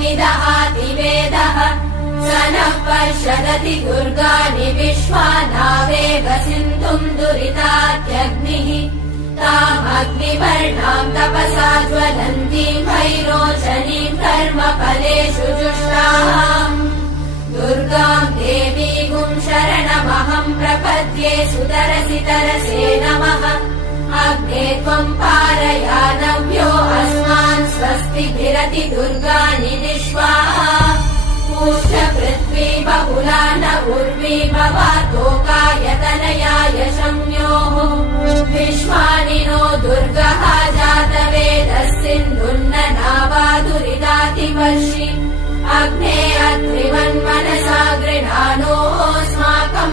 निदहाति वेदः स नः पर्षदति दुर्गाणि विश्वानावेव सिन्धुम् दुरितात्यग्निः तामग्निवर्णाम् तपसा ज्वलन्तीम् भैरोचनीम् कर्मफलेषु जुष्टाम् दुर्गाम् देवीगुम् शरणमहम् प्रपद्ये सुतरसि तरसे नमः अग्ने त्वम् पारयानव्यो अस्मान् स्वस्तिभिरति दुर्गाणि विश्वा पूष्य पृथ्वी बहुला न उर्वी भवातोकायतनयाय शम्योः विश्वानि नो दुर्गः जातवेदः सिन्धुन्न नावादुरिदातिवर्षि अग्ने अत्रिवन्मनसा गृणानोऽस्माकम्